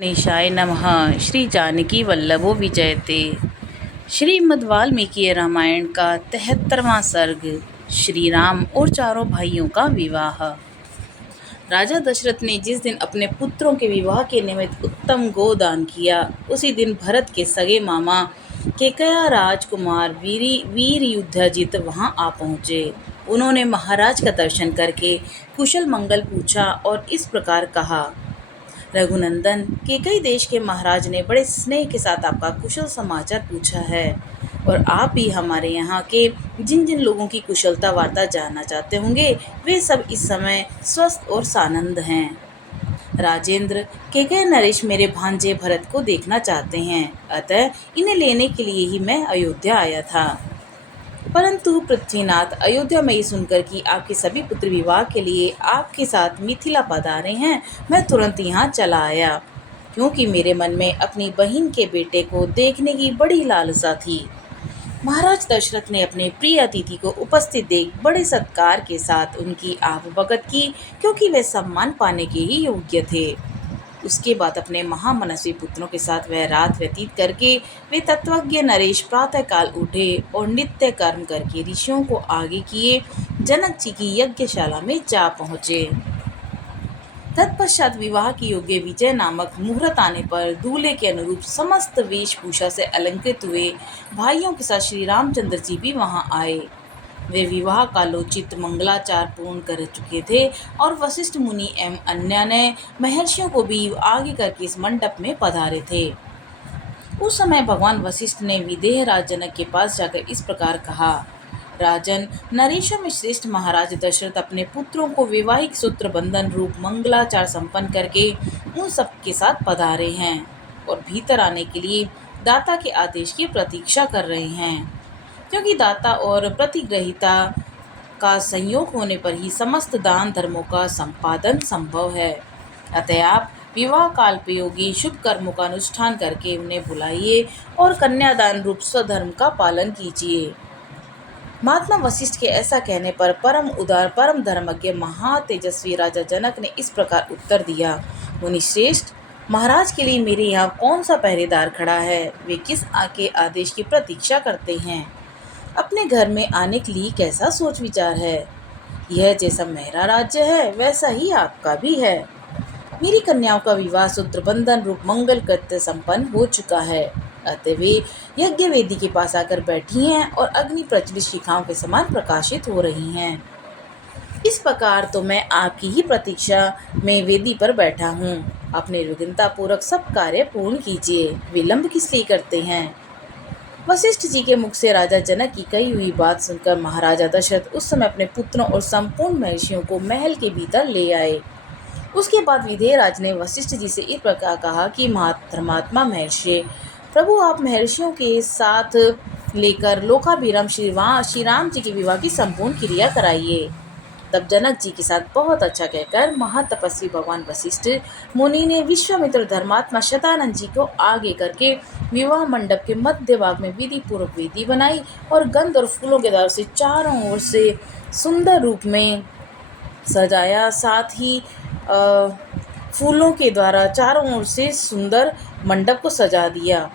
गणेशाय नमः। श्री जानकी वल्लभो विजयते। श्रीमद् वाल्मीकि रामायण का 73वां सर्ग। श्री राम और चारों भाइयों का विवाह। राजा दशरथ ने जिस दिन अपने पुत्रों के विवाह के निमित्त उत्तम गोदान किया, उसी दिन भरत के सगे मामा केकया राजकुमार वीर युधाजित वहां आ पहुँचे। उन्होंने महाराज का दर्शन करके कुशल मंगल पूछा और इस प्रकार कहा, रघुनंदन, केकई देश के महाराज ने बड़े स्नेह के साथ आपका कुशल समाचार पूछा है और आप भी हमारे यहाँ के जिन जिन लोगों की कुशलता वार्ता जानना चाहते होंगे, वे सब इस समय स्वस्थ और सानंद हैं। राजेंद्र, केकय नरेश मेरे भांजे भरत को देखना चाहते हैं, अतः इन्हें लेने के लिए ही मैं अयोध्या आया था। परंतु पृथ्वीनाथ, अयोध्या में ये सुनकर कि आपके सभी पुत्र विवाह के लिए आपके साथ मिथिला पधारे हैं, मैं तुरंत यहाँ चला आया, क्योंकि मेरे मन में अपनी बहन के बेटे को देखने की बड़ी लालसा थी। महाराज दशरथ ने अपने प्रिय अतिथि को उपस्थित देख बड़े सत्कार के साथ उनकी आवभगत की, क्योंकि वे सम्मान पाने के ही योग्य थे। उसके बाद अपने महामनस्वी पुत्रों के साथ वह रात व्यतीत करके वे तत्वज्ञ नरेश प्रातःकाल उठे और नित्य कर्म करके ऋषियों को आगे किए जनक जी की यज्ञशाला में जा पहुँचे। तत्पश्चात विवाह की योग्य विजय नामक मुहूर्त आने पर दूल्हे के अनुरूप समस्त वेशभूषा से अलंकृत हुए भाइयों के साथ श्री रामचंद्र जी भी वहां आए। वे विवाह कालोचित मंगलाचार पूर्ण कर चुके थे और वशिष्ठ मुनि एवं अन्य महर्षियों को भी आगे करके इस मंडप में पधारे थे। उस समय भगवान वशिष्ठ ने विदेह राज जनक के पास जाकर इस प्रकार कहा, राजन, नरेशों में श्रेष्ठ महाराज दशरथ अपने पुत्रों को वैवाहिक सूत्र बंधन रूप मंगलाचार संपन्न करके उन सब के साथ पधारे हैं और भीतर आने के लिए दाता के आदेश की प्रतीक्षा कर रहे हैं, क्योंकि दाता और प्रतिग्रहिता का संयोग होने पर ही समस्त दान धर्मों का संपादन संभव है। अतः आप विवाह कालपयोगी शुभ कर्मों का अनुष्ठान करके उन्हें बुलाइए और कन्यादान रूप स्वधर्म का पालन कीजिए। महात्मा वशिष्ठ के ऐसा कहने पर परम उदार परम धर्मज्ञ महातेजस्वी राजा जनक ने इस प्रकार उत्तर दिया, मुनि श्रेष्ठ, महाराज के लिए मेरे यहाँ कौन सा पहरेदार खड़ा है? वे किस के आदेश की प्रतीक्षा करते हैं? अपने घर में आने के लिए कैसा सोच विचार है? यह जैसा मेरा राज्य है वैसा ही आपका भी है। मेरी कन्याओं का विवाह सूत्र बंधन रूप मंगल कृत्य संपन्न हो चुका है, अतः वे यज्ञ वेदी के पास आकर बैठी हैं और अग्नि प्रज्वलित शिखाओं के समान प्रकाशित हो रही हैं। इस प्रकार तो मैं आपकी ही प्रतीक्षा में वेदी पर बैठा हूँ। अपने विघ्नता पूर्वक सब कार्य पूर्ण कीजिए, विलंब किस लिए करते हैं? वशिष्ठ जी के मुख से राजा जनक की कही हुई बात सुनकर महाराजा दशरथ उस समय अपने पुत्रों और संपूर्ण महर्षियों को महल के भीतर ले आए। उसके बाद विदेहराज ने वशिष्ठ जी से इस प्रकार कहा कि धर्मात्मा महर्षि, प्रभु आप महर्षियों के साथ लेकर लोकाभिराम श्री राम जी के विवाह की संपूर्ण क्रिया कराइए। तब जनक जी के साथ बहुत अच्छा कहकर महातपस्वी भगवान वशिष्ठ मुनि ने विश्वामित्र धर्मात्मा शतानंद जी को आगे करके विवाह मंडप के मध्य भाग में विधि पूर्वक वेदी बनाई और गंध और फूलों के द्वारा से चारों ओर से सुंदर रूप में सजाया। साथ ही फूलों के द्वारा चारों ओर से सुंदर मंडप को सजा दिया।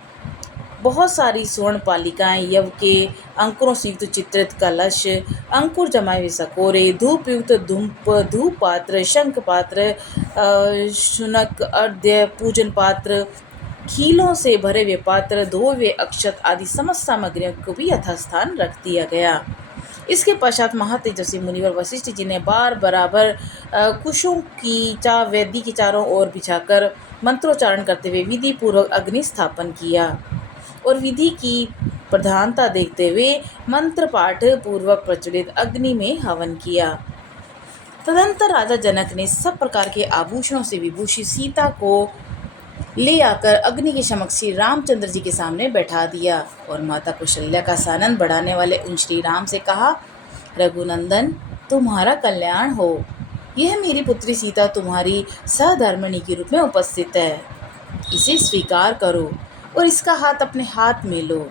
बहुत सारी स्वर्ण पालिकाएं, यव के अंकुरों से युक्त चित्रित कलश, अंकुर जमाए हुए सकोरे, धूप युक्त धूप पात्र, शंख पात्र, शुनक अर्ध्य पूजन पात्र, खीलों से भरे हुए पात्र, धोए हुए अक्षत आदि समस्त सामग्रियों को भी यथास्थान रख दिया गया। इसके पश्चात महातेजस्वी मुनिवर वशिष्ठ जी ने बराबर कुशों की वेदी के चारों ओर बिछाकर मंत्रोच्चारण करते हुए विधि पूर्वक अग्नि स्थापन किया और विधि की प्रधानता देखते हुए मंत्र पाठ पूर्वक प्रज्वलित अग्नि में हवन किया। तदंतर राजा जनक ने सब प्रकार के आभूषणों से विभूषित सीता को ले आकर अग्नि के समक्ष श्री रामचंद्र जी के सामने बैठा दिया और माता कौशल्या का सानंद बढ़ाने वाले उन श्री राम से कहा, रघुनंदन, तुम्हारा कल्याण हो। यह मेरी पुत्री सीता तुम्हारी सहधर्मिणी के रूप में उपस्थित है। इसे स्वीकार करो और इसका हाथ अपने हाथ में लो।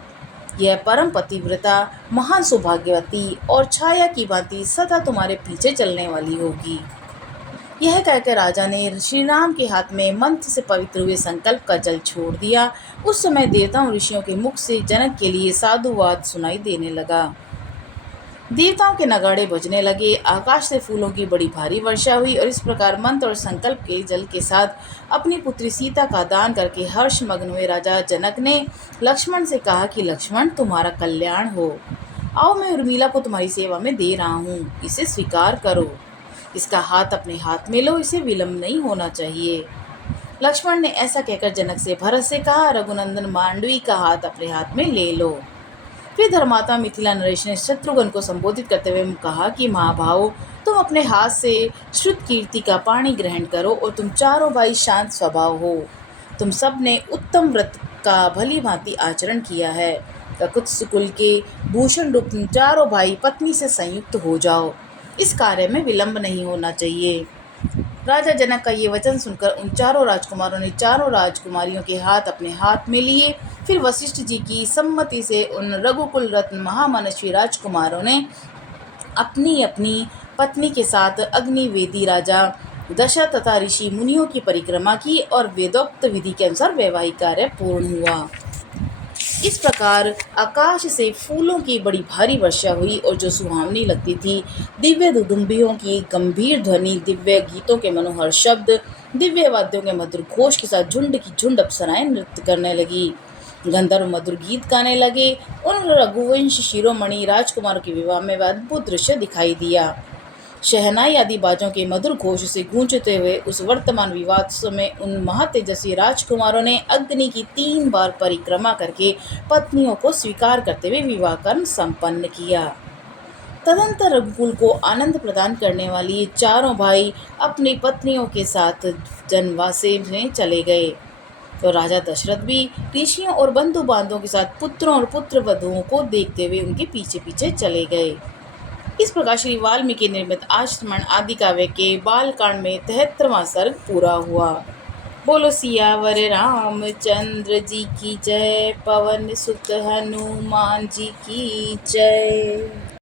यह परम पतिव्रता, महान सौभाग्यवती और छाया की भांति सदा तुम्हारे पीछे चलने वाली होगी। यह कहकर राजा ने श्री राम के हाथ में मंत्र से पवित्र हुए संकल्प का जल छोड़ दिया। उस समय देवताओं ऋषियों के मुख से जनक के लिए साधुवाद सुनाई देने लगा। देवताओं के नगाड़े बजने लगे, आकाश से फूलों की बड़ी भारी वर्षा हुई और इस प्रकार मंत्र और संकल्प के जल के साथ अपनी पुत्री सीता का दान करके हर्षमग्न हुए राजा जनक ने लक्ष्मण से कहा कि लक्ष्मण, तुम्हारा कल्याण हो। आओ, मैं उर्मिला को तुम्हारी सेवा में दे रहा हूँ, इसे स्वीकार करो। इसका हाथ अपने हाथ में लो, इसे विलंब नहीं होना चाहिए। लक्ष्मण ने ऐसा कहकर जनक से भरत से कहा, रघुनंदन मांडवी का हाथ अपने हाथ में ले लो। फिर धर्मात्मा मिथिला नरेश ने शत्रुघ्न को संबोधित करते हुए कहा कि महाभाव, तुम अपने हाथ से श्रुत कीर्ति का पानी ग्रहण करो और तुम चारों भाई शांत स्वभाव हो। तुम सब ने उत्तम व्रत का भली भांति आचरण किया है। ककुत्स कुल के भूषण रूप तुम चारों भाई पत्नी से संयुक्त हो जाओ। इस कार्य में विलंब नहीं होना चाहिए। राजा जनक का ये वचन सुनकर उन चारों राजकुमारों ने चारों राजकुमारियों के हाथ अपने हाथ में लिए। फिर वशिष्ठ जी की सम्मति से उन रघुकुल रत्न महामनस्वी राजकुमारों ने अपनी अपनी पत्नी के साथ अग्निवेदी राजा दशरथ तथा ऋषि मुनियों की परिक्रमा की और वेदोक्त विधि के अनुसार वैवाहिक कार्य पूर्ण हुआ। इस प्रकार आकाश से फूलों की बड़ी भारी वर्षा हुई और जो सुहावनी लगती थी, दिव्य दुदुम्बियों की गंभीर ध्वनि, दिव्य गीतों के मनोहर शब्द, दिव्य वाद्यों के मधुर घोष के साथ झुंड की झुंड अप्सराएं नृत्य करने लगी, गंधर्व मधुर गीत गाने लगे। उन रघुवंश शिरोमणि राजकुमारों के विवाह में वह अद्भुत दृश्य दिखाई दिया। शहनाई आदि बाजों के मधुर घोष से गूंजते हुए उस वर्तमान विवाह में उन महातेजस्वी राजकुमारों ने अग्नि की 3 बार परिक्रमा करके पत्नियों को स्वीकार करते हुए विवाह कर्म संपन्न किया। तदंतर रघुकुल को आनंद प्रदान करने वाली ये चारों भाई अपनी पत्नियों के साथ जनवासे में चले गए। तो राजा दशरथ भी ऋषियों और बंधु बांधवों के साथ पुत्रों और पुत्र वधुओं को देखते हुए उनके पीछे पीछे चले गए। इस प्रकार श्री वाल्मीकि निर्मित आश्रमण आदि काव्य के बालकांड में 73वां सर्ग पूरा हुआ। बोलो सियावर रामचंद्र जी की जय, पवन सुत हनुमान जी की जय।